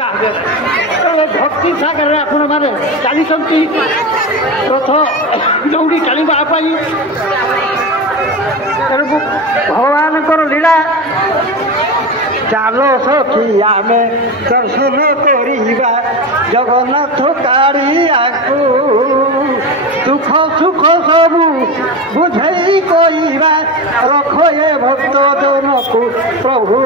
भक्ति सागर आपण मैंने चली रथ दौड़ी टाणी भगवान लीला चलो सखी आम दर्शन करवा जगन्नाथ कारिया दुख सुख सबू बुझे कहवा रख ये भक्त जन को प्रभु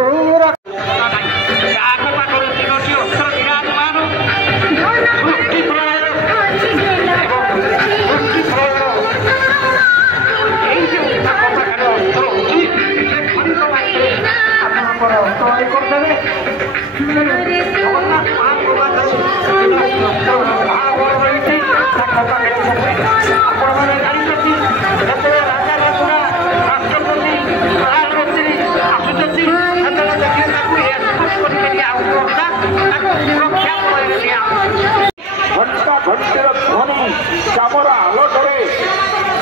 घंटीर ध्वनि चामर आलोकरे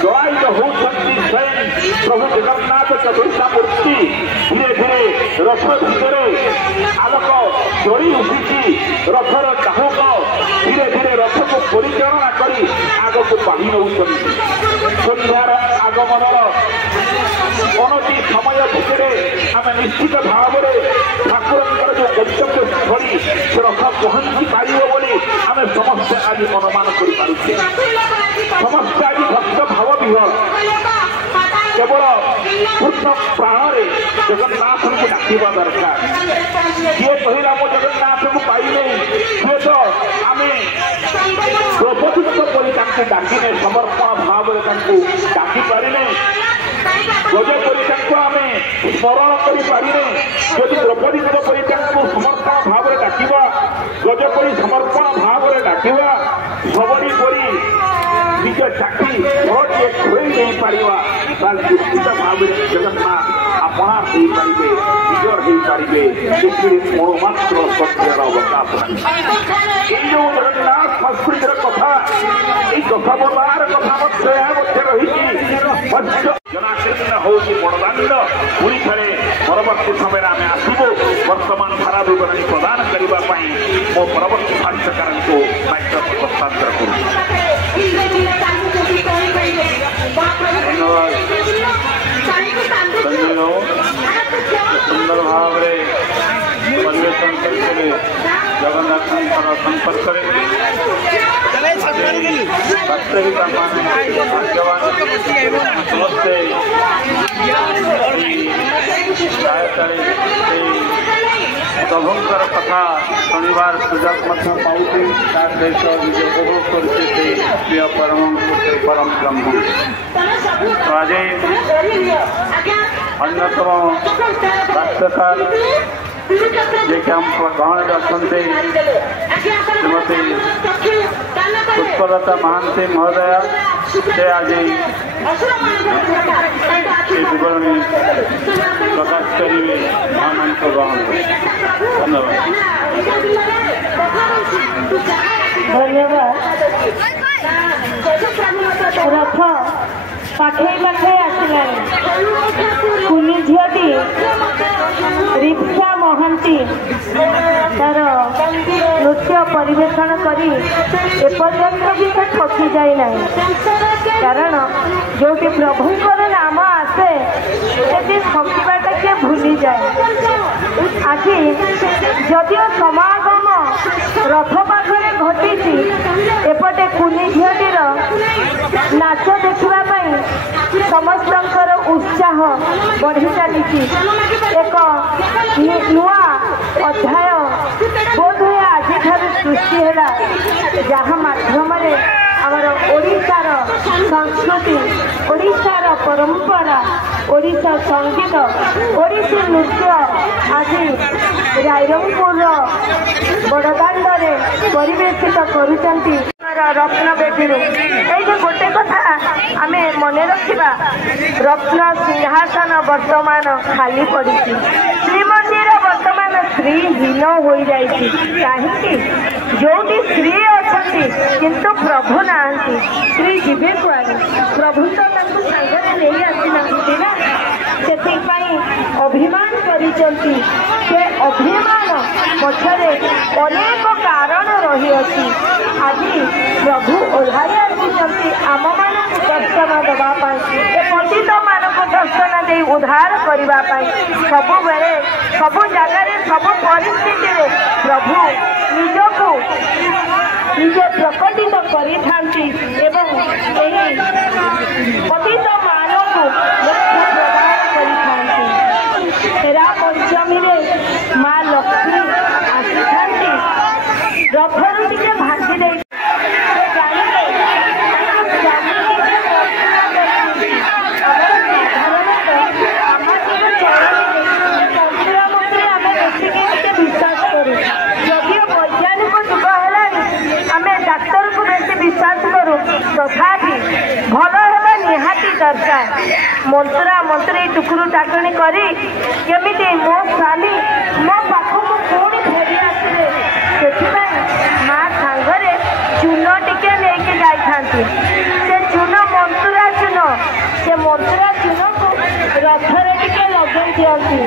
जड़ाई होती स्वयं प्रभु जगन्नाथ चतुर्था मूर्ति धीरे धीरे रथ भितर आलोक जड़ी उठी रथर चाहुक धीरे धीरे रथ को परिचालना कर आग को बाही नौ सन्धार आगमन अनति समय भितर आम निश्चित भाव ठाकुर जो गंतव्य स्थली से रथ पहुंची पार आम समस्ते आज अनुमान कर समस्ते आज भक्त भाव विहर केवल पूर्ण प्राण जगन्नाथ को डाकवा दरकार किए कहला मो जगन्नाथ को पाइले किए तो आम द्रौपदी डाकिने समर्पण भाव डाकी पारे गजपरी आम स्मरण करें जदि द्रौपदी समर्पण भाव डाकवा गजपरी समर्पण भाव डाकवा सबरी परी निज चाकरी घरटे खोई नहीं पार निश्चित भाव जगन्नाथ अपना हो पारे निजर हो पारे मनोमात्र सत्यर अवकाश जो जगन्नाथ संस्कृतिर कथा दशावतार कथा रही जनाकीर्ण हूँ बड़दाण्ड पुणी थे परवर्ती समय आम आसबू वर्तमान धारा विवरणी प्रदान करने मो परवर्ती भाष्यकार को माइक्रोफोन हस्तांतर सुंदर भाव परिवेशन करते जगन्नाथ संपर्क वास्तविक भाग्यवान समस्ते प्रभुंर कथा शुणवार सुजोग पाऊँ सहित निजे उपभोग करते प्रिय परम परम ब्रह्म तो आज अन्यतम भाष्यकार जे कि हम ग्रहण अच्छा श्रीमती पुष्पलता महांती महोदया से आज विवरणी प्रकाश करेंगे मान को ग्रहण धन्यवाद रथ पाखे पाखे आसला कुनी झीटी रिक्सा महांती तार नृत्य परिवेषण करी एपर्यंत भी से थकी जाए ना कारण जो प्रभुंर नाम आसे से थकवाटा किए भूली जाए आज जदिओ समागम रथ पाखे घटी एपटे कुनी झीटीर नाच देखापी समस्त उत्साह बढ़ी चली एक नुआ अध्याय बोध हुए आज सृष्टि है जहाँ माध्यम आमर ओडिशार संस्कृति ओडिशार परंपरा ओडिशा संगीत ओडिसी नृत्य आज रायरंगपुर बड़दाण्डे परिवेशित करुचंती रत्न बेटी ये गोटे कथा आम मन रखा रत्न सिंहासन वर्तमान खाली पड़ी श्रीमंदिर वर्तमान श्रीहीन हो जाती कहीं जो श्री अच्छा किंतु प्रभु ना श्री जीवे कुआड़े प्रभु तो सागर नहीं आसी ना से अभिमान करिचंती से अभिमान पछरे अनेक कारण रही अछि। आज प्रभु ओढ़ाई आसिचंती आम मानक दर्शन देवा पाई ए पतित मानक दर्शन दे उद्धार करबा पाई सब बेले सब जगह सब परिस्थिति रे प्रभु निजको निजे प्रकटित करिथांती एवं एही पतित मानक मुक्ति प्रदान करिथांती। हेरा पंचमी रे माँ लक्ष्मी आसिथांती रथरु टिके भांगी दे तथापि भल है निहाती दरकार मंत्रा मंत्री टुकुर टाकणी करी केमिति मो स्वामी मो पाखक पुणी फेरी आसले से माँ सांगरे चून टिके लेके जाइथांती से चून मंत्रा चून को रथरे टिके लगेई दियंती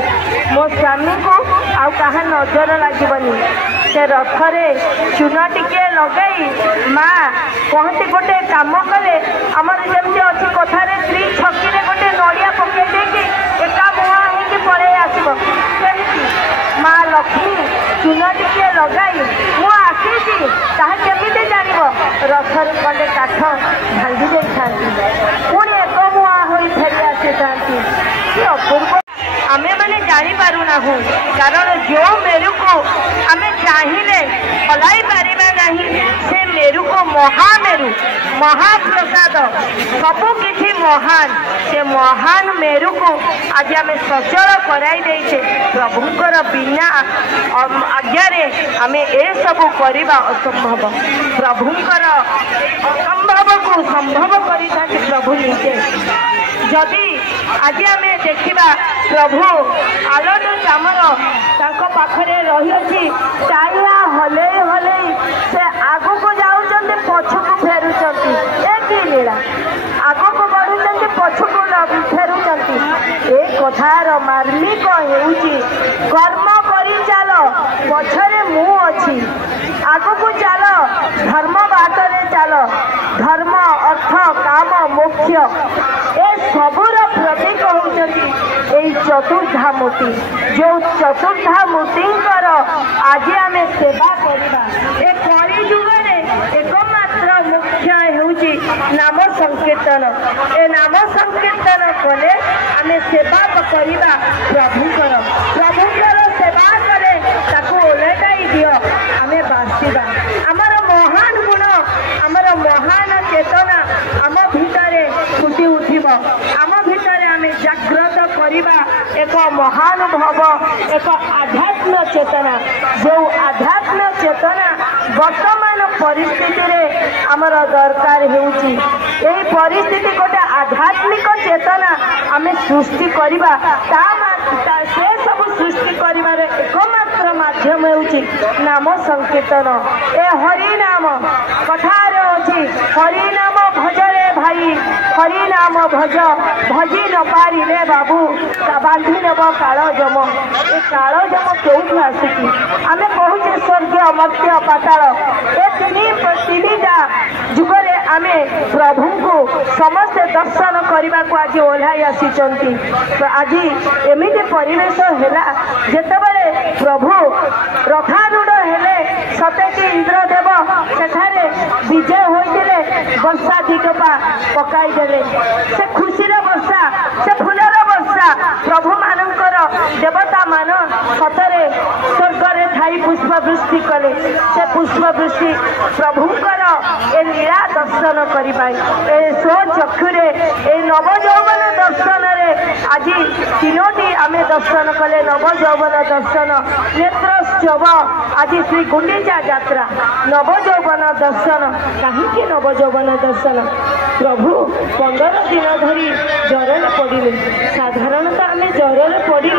मो स्वामी को आउ कहा नजर लागबनी से रथरे चून टिके लगेई माँ कहते गोटे काम कले आमर जमी अच्छी कथार स्त्री छकी गोटे नड़िया पकई देकी एका मुआ होगी पड़े आसब माँ लक्ष्मी चून टिके लगाई मु आसी केमी जान रथर कले काठ भांगी देता पुणी एक मुआ हो फेरी आसी था अपूर्व आमे मैंने जापारूना कारण जो मेरु को आमे चाहिए हलाई पारिबा नहीं से मेरु को महामेरु महाप्रसाद सबू किसी महान से महान मेरु को आज आम सचल कराई देछे प्रभुंकर बिना आज्ञारे आमे ए सबू करबा असंभव प्रभुंकर असंभव को संभव करिता प्रभु निजे जदि आज आम देखा प्रभु आलोक चामर पाखरे रही टाइया हले हले से आगु को जाऊँ पछक फेरुंट एक लीला आगु को बढ़ुंट पछक फेरुंट ए कथार मार्मिक होउची कर्म करी चल पछरे मु अच्छी आगु को चल धर्म बाटरे चल धर्म अर्थ काम मोक्ष ए सबुर प्रतीक होउचंती ए चतुर्धा मूर्ति जो चतुर्धा मूर्तिंकर आज आम सेवा करबा ए कली जुगरे एकमात्र मुख्य होउची नाम संकीर्तन ए नाम संकीर्तन कले आम सेवा करबा प्रभुंकर सेवा करे ताको ओलटाई दियो आमे बासिबा आमर महान गुण आमर महान चेतना आम भितरे फुटी उठिब आम भितरे आमे जागृत करबा एक महानुभव एक आध्यात्म चेतना जो आध्यात्म चेतना वर्तमान परिस्थिति रे आमर दरकार हेउची एही परिस्थिति गोटे आध्यात्मिक चेतना आमे सृष्टि करबा से सब सृष्टि करिबार एकमात्र माध्यम हेउची नाम संकीर्तन ए हरि नाम कथार अछि हरि नाम भजरे भाई हरि नाम भज भजी न पारिले बाबू बांधी नेब काल जम ए काल जम केउठु आसुची आमे कहूचे स्वर्ग मर्त्य पाताल ए तीनटा जुगरे आमे प्रभु को समस्त दर्शन करने को आज ओह्लाई आसी आज एमती परिवेश है जितेबाला प्रभु रथारूढ़ हेले सतेकी इंद्रदेव सेठारे विजय होते वर्षा दिगपा पकाईदे से खुशी वर्षा से फूलर वर्षा प्रभु मानकर देवता मान सतरे स्वर्ग ठाई पुष्पवृष्टि कले से पुष्पवृष्टि प्रभुंकर ए लीला दर्शन करिबाई ए स्वचक्षुरे ए नवयौवन दर्शन रे आज तीनोटी आमे दर्शन कले नवयौवन दर्शन नेत्रोत्सव आज श्री गुंडीचा यात्रा नवयौवन दर्शन कहीं नवयौवन दर्शन प्रभु 15 दिन धरी जर पड़े साधारणतः आम जर पड़े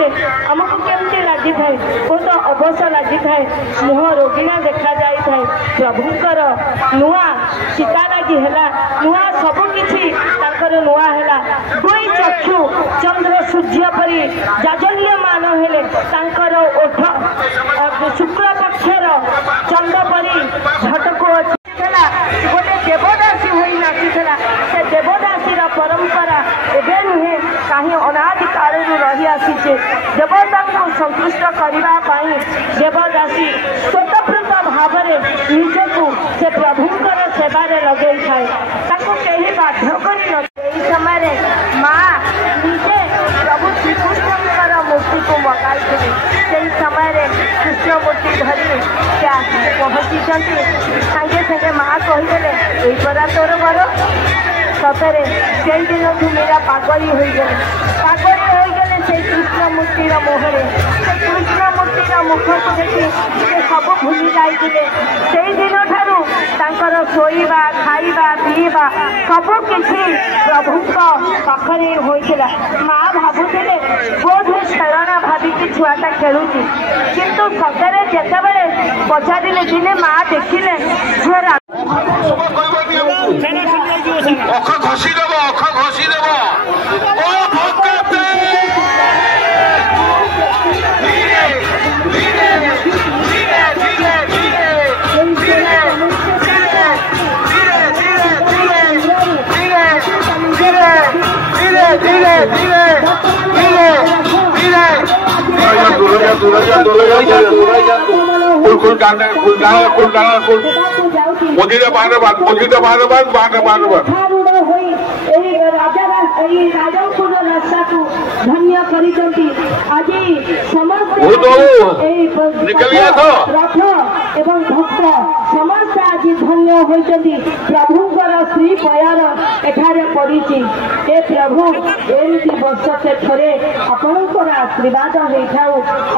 आमको केमती लगी थाए बहुत अवश्य लगी थाए मुह रोगिणा देखा जाए जाए प्रभुंकर नुआ सीता लगी है नुआ सबकि नुआ है दुई चक्षु चंद्र सूर्य परी जाजल्यमान हेले ओठ शुक्ल पक्षर चंद्र परी झटको गोटे देवदासी हो नाचुला से देवदासी परंपरा एवं नुहे कहीं अनादि काल रही आसी देवता को संतुष्ट करने देवदासी स्वतंत्र भाव में निजक से प्रभुंकर सेवारे लगे थाए कहीं बाध्य कर समय माँ निजे प्रभु श्रीकृष्ण मूर्ति को मगाई से समय कृष्णमूर्ति धरी पहुँची सागे सागे माँ कहीदे यहीपरा तोर बर सतरे से दिन मेरा पागली हो गले से कृष्णमूर्तिर मोहरे से कृष्णमूर्तिर मुख को देखी से सब भूली जाइए से दिन ठारू शोवा खाइबा पीवा सबकि प्रभु पाखे होता माँ भावुले बोध खेलना भाविकी छुआटा खेलुची किंतु सतरे जितेबाला पचारे दिने माँ देखिले झीर অখ ঘষি দেব ও ভক্তে মদিনা धन्य करी आज समस्त रथ एवं भक्त समस्त आज धन्य होती प्रभुंकर श्री पयार एठारे पड़ी ए प्रभु एमती वर्ष से थरे आपणकर आशीर्वाद होता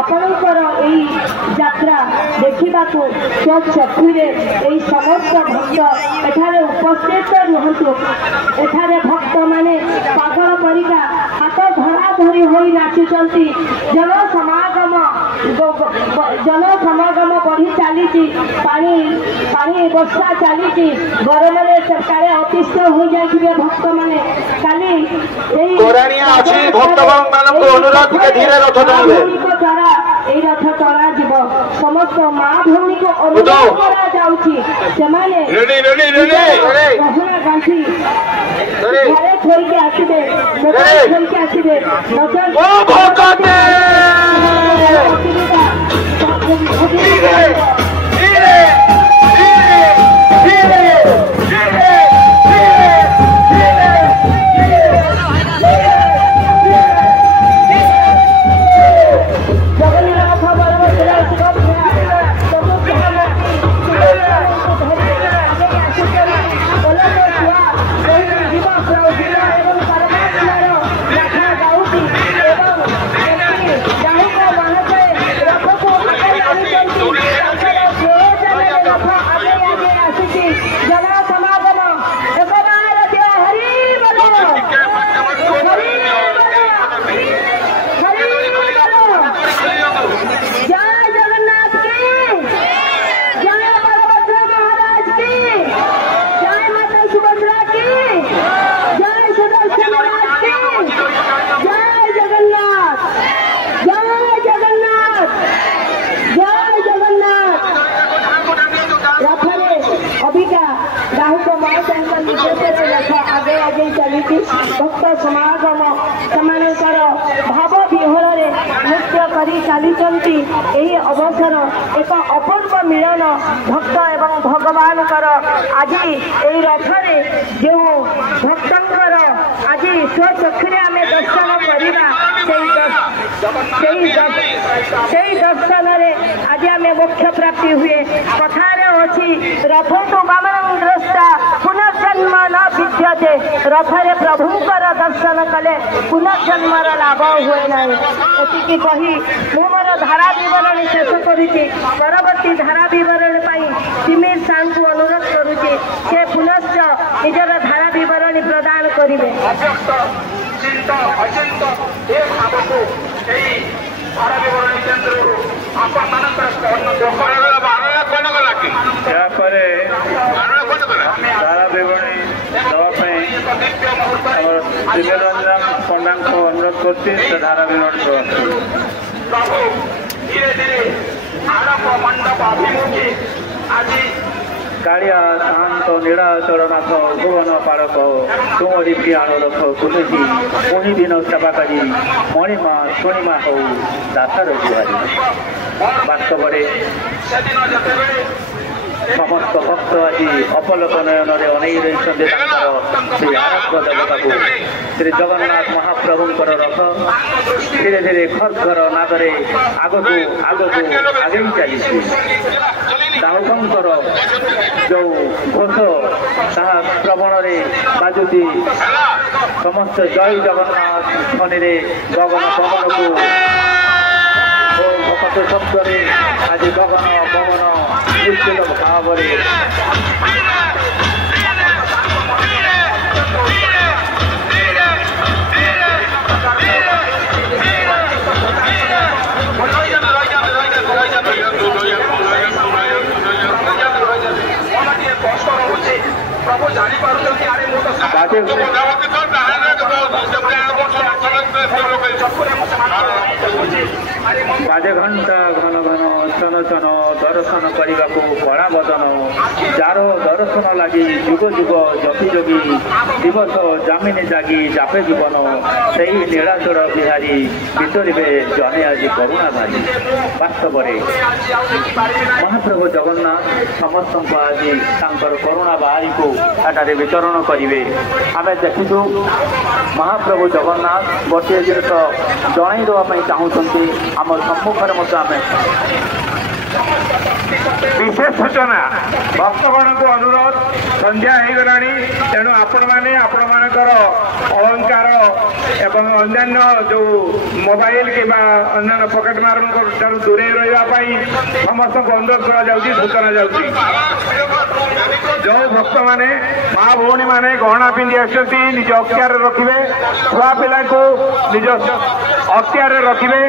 आपणकर यही यात्रा देखा चक्षुरे यही समस्त भक्त एठारे उपस्थित रुहतु एठारे भक्त माने पागल परिका हाथ धरा धरी हो नाचुंट जनसमागम बढ़ी चली पानी वर्षा चली गरम काले अतिष्ठ हो जाए भक्त मैंने काली द्वारा यही रथ चला जीव समस्त माँ भूमि को अनुरोध गहना गांठी घरे छोड़ के आसबे छोड़ के आसबे भक्त समागम सेमानकर भाव विहर नृत्य करी चली यही अवसर एक अपूर्व मिलन भक्त एवं भगवान आज यही रथरे जो भक्तर आज स्वचक्षुरे आम दर्शन करवा दर्शन आज आम मोक्ष प्राप्ति हुए कथार अच्छी रथ तो वामन द्रष्टा पुनर्जन्म न विद्यते रथरे प्रभुंकर दर्शन कले पुनर्जन्मर लाभ हुए ना एति कही मोर धारा बरणी शेष करुच्ची परवर्ती धारा बरणी तिमिर साहू को अनुरोध करुच्ची से पुनश्च निजर धारा बरणी प्रदान करेंगे धारा विवरणी केन्द्र आपण त्रिलोचन पंडा को अनुरोध करती से धारा विवरण करते प्रभु धीरे धीरे आड़प मंडप अभिमुखी आज कालिया शांत नीलाचलनाथ भुवन पालक तुमरी प्रियाण रथ कुलसी पुणी दिन सेवाकारी मणिमा शोणिमा हौ दासार जुहारी वास्तव समस्त भक्त आज अपलक नयन अनै रही श्री आराध्य देवता को श्री जगन्नाथ महाप्रभुंकर रथ धीरे धीरे खरखर नादरे आगक आगे चली दाऊकर जो घोष ता प्रवण बाजुती समस्त जय जगन्नाथ ध्वनि गगन पवन को भक्त शब्द आज गगन पवन निश्चित भाव प्रभु जानी बाजे घंटा घन घन सन सन दर्शन करने को बड़ा बदन जार दर्शन लगी जुग जुग जपी जोगी दिवस जामिनी जागी जापे जीवन से नीलाचल बिहारी वितरिबे जने आज करुणा भारी वास्तव महाप्रभु जगन्नाथ समस्त आज करुणा बाहरी को एटारे वितरण करेंगे आम देखु महाप्रभु जगन्नाथ गोटे जिनस जन देवाई चाहते आम सम्मुखें आम विशेष सूचना भक्तगण को अनुरोध संध्या हो गला तेणु आपण मैंने अलंकार एवं अन्य जो मोबाइल कि अन्य पकेट मार दूरे रही समस्त को अनुरोध करा सूचना जाऊँगी जो भक्त मैंने माँ भौणी मैंने गहना पिंधि आसती निज अख्तियार रखिए छुआ पिला को निज अख्तियार रखिए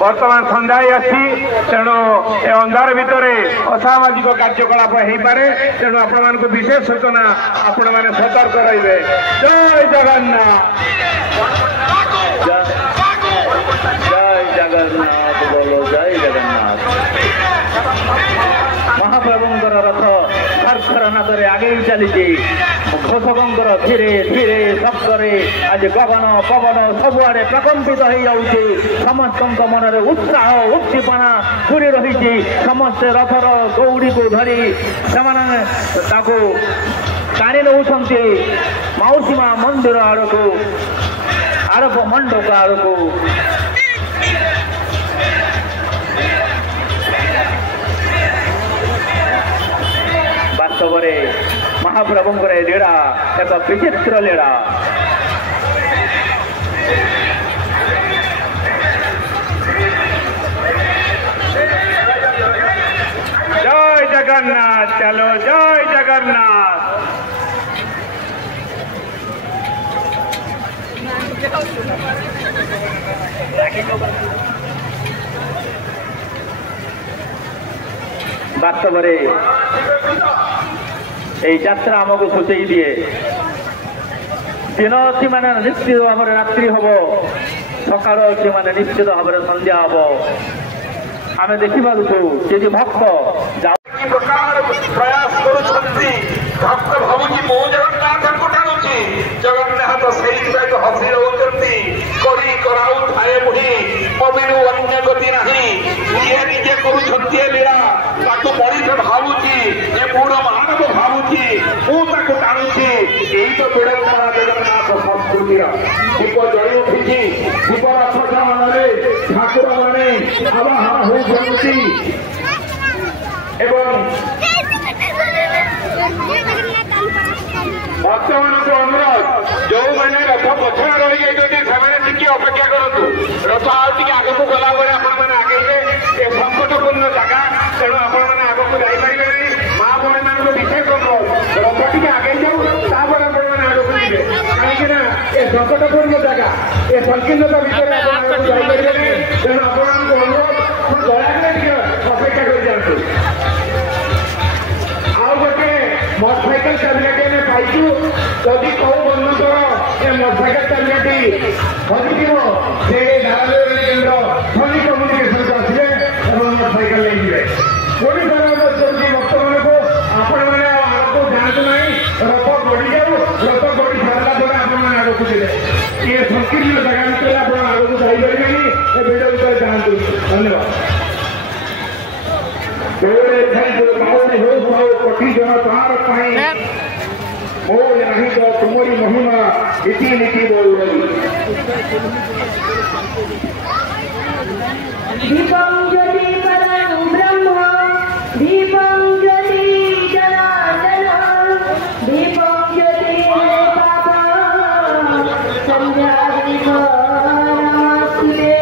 बर्तमान संध्या आसी तेणु ए अंधार भितर असामाजिक कार्यकलाप हो पारे तेणु आपण मान विशेष सूचना आपण मैंने सतर्क रहिए जय जगन्नाथ जय जगन्नाथ बोलो जय जगन्नाथ महाप्रभुंकर रथ खरखर नादरे आगे चली घोषकर धीरे धीरे शब्दे आज गगन पवन सबुआड़े प्रकम्पित हो जाऊँगी समस्त मन में उत्साह उद्दीपना पूरी रही समस्ते रथर दौड़ी को धरी से टाणी नौ मौसी माँ मंदिर आड़ को आड़प मंडप आड़ को वास्तव महाप्रभुंकर लीला एक विचित्र लीला जय जगन्नाथ चलो जय जगन्नाथ वास्तव यात्रा आमको सूचई दिए दिन अच्छी माने निश्चित भाव में रात्रि हम सकाल अच्छी माने निश्चित भाव में संध्या हम आम देखा कि भक्त प्रयास भक्त भावी मो जगन्नाथ को टाणुची जगन्नाथ से हसी रोचे करी कराऊ थाए बुढ़ी कविरू अन्य गति नहीं ये निजे करुला परीक्ष भावुची ये मोर मानव भावुची मुझे टाणुची यही तो विड़म्बना जगन्नाथ संस्कृतिर दीप जल उठी दीप रथ मान ठाकुर मैंने आवाहन होती भक्त मान अनुरोध जो मैंने रथ पछा रही टे अपेक्षा करूँ रथ आगे आगे गला मैंने आगे ये संकटपूर्ण जगह तेणु आपण मैंने आगक जापर माँ भौणी मान विशेष अनुरोध रथ टे आगे जाऊ तापर आप आगक जी कहीं ये संकटपूर्ण जगह ये संकीर्णता भितर जापर तेणु आप अनुरोध दया अपेक्षा कर जातु आउ गोटे मोटरसाइकेल कैबिनेट पाइचु जदि कौ बंधुकर ए मोटरसाइकेल चाबिटी हजिथिब से नारायण केन्द्र धनी कम्युनिकेशन को आसवे और मोटरसाइकेल नहीं जाए ओडिशा भक्त मान को आपण मैंने आगे जानते ना रथ गड़ी जाऊ रथ गड़ी सारा द्वारा आपण मैंने आगे देते ये संकीर्ण जगह भितर आप आगे जापर ए भिडियो भितर जातु धन्यवाद कोटी जन तार मो नहीं तो तुमरी महिमा इति नीति बोल दीपं ज्योति परं ब्रह्म दीपं ज्योति जनार्दन दीपं ज्योति पापा संध्या नमस्ते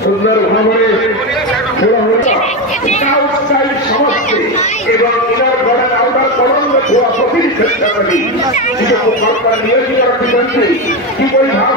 सुंदर भाव समस्ते एवं इनर बड़ा आउटर कलम थोड़ा सफी चेष्टा करी नियोजित रखी कि भाव